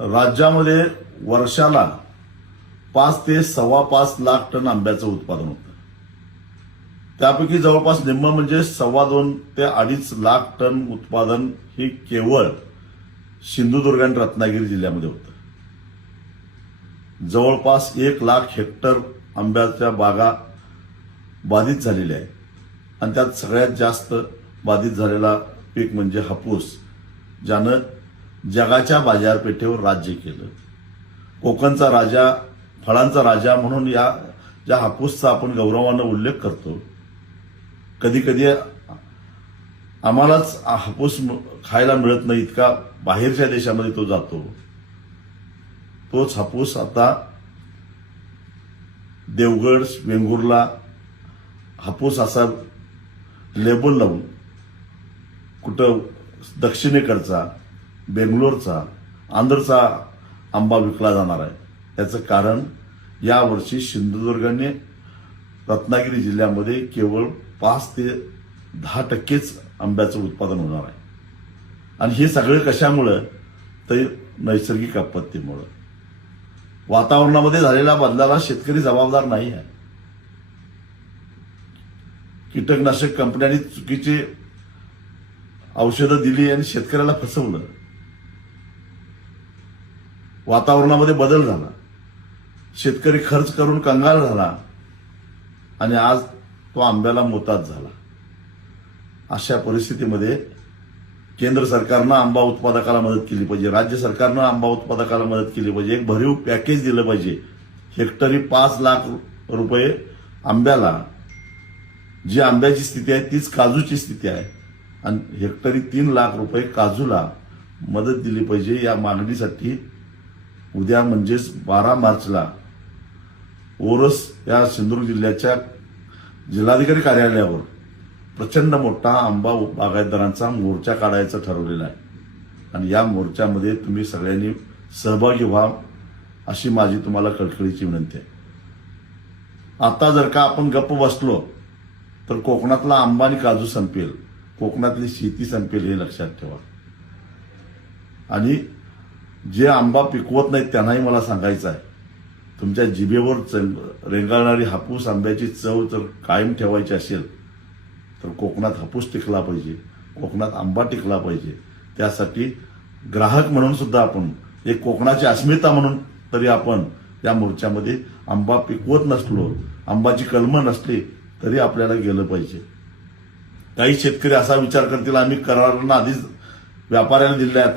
राज्यामध्ये वर्षाला 5 ते 5.25 लाख टन आंब्याचं उत्पादन होतं. त्यापैकी जवळपास निम्म म्हणजे 2.25 ते 2.5 लाख टन उत्पादन हे केवळ सिंधुदुर्ग आणि रत्नागिरी जिल्ह्यामध्ये होतं. जवळपास 1 लाख हेक्टर आंब्याच्या बागा बाधित झालेल्या आहेत आणि त्यात सगळ्यात जास्त बाधित झालेला पीक म्हणजे हापूस, ज्यानं जगाच्या बाजारपेठेवर राज्य केलं. कोकणचा राजा, फळांचा राजा म्हणून या ज्या हापूसचा आपण गौरवानं उल्लेख करतो, कधी कधी आम्हालाच हापूस खायला मिळत नाही इतका बाहेरच्या देशामध्ये तो जातो. तोच हापूस आता देवगड, वेंगुर्ला हापूस असा लेबल लावून कुठं दक्षिणेकडचा, बेंगलोरचा, आंध्रचा आंबा विकला जाणार आहे. याचं कारण यावर्षी सिंधुदुर्ग आणि रत्नागिरी जिल्ह्यामध्ये केवळ 5 ते 10% आंब्याचं उत्पादन होणार आहे. आणि हे सगळं कशामुळं? तर नैसर्गिक आपत्तीमुळं. वातावरणामध्ये झालेल्या बदलाला शेतकरी जबाबदार नाही आहे. कीटकनाशक कंपन्यांनी चुकीची औषधं दिली आणि शेतकऱ्याला फसवलं. वातावरणामध्ये बदल झाला, शेतकरी खर्च करून कंगाल झाला आणि आज तो आंब्याला मोताज झाला. अशा परिस्थितीमध्ये केंद्र सरकारनं आंबा उत्पादकाला मदत केली पाहिजे, राज्य सरकारनं आंबा उत्पादकाला मदत केली पाहिजे, एक भरीव पॅकेज दिलं पाहिजे. हेक्टरी 5 लाख रुपये आंब्याला, जी आंब्याची स्थिती आहे तीच काजूची स्थिती आहे, आणि हेक्टरी 3 लाख रुपये काजूला मदत दिली पाहिजे. या मागणीसाठी उद्या म्हणजेच 12 मार्चला ओरस या सिंधुदुर्ग जिल्ह्याच्या जिल्हाधिकारी कार्यालयावर प्रचंड मोठा आंबा बागायतदारांचा मोर्चा काढायचा ठरवलेला आहे. आणि या मोर्चामध्ये तुम्ही सगळ्यांनी सहभागी व्हा अशी माझी तुम्हाला कळकळीची विनंती आहे. आता जर का आपण गप्प बसलो तर कोकणातला आंबा आणि काजू संपेल, कोकणातली शेती संपेल, हे लक्षात ठेवा. आणि जे आंबा पिकवत नाहीत त्यांनाही मला सांगायचं आहे, तुमच्या जिभेवर रेंगाळणारी हापूस आंब्याची चव जर कायम ठेवायची असेल तर कोकणात हापूस टिकला पाहिजे, कोकणात आंबा टिकला पाहिजे. त्यासाठी ग्राहक म्हणून सुद्धा आपण, एक कोकणाची अस्मिता म्हणून तरी आपण या मोर्चामध्ये आंबा पिकवत नसलो, आंबाची कलमं नसली तरी आपल्याला गेलं पाहिजे. काही शेतकरी असा विचार करतील आम्ही करारांना आधीच व्यापाऱ्याला दिले आहेत,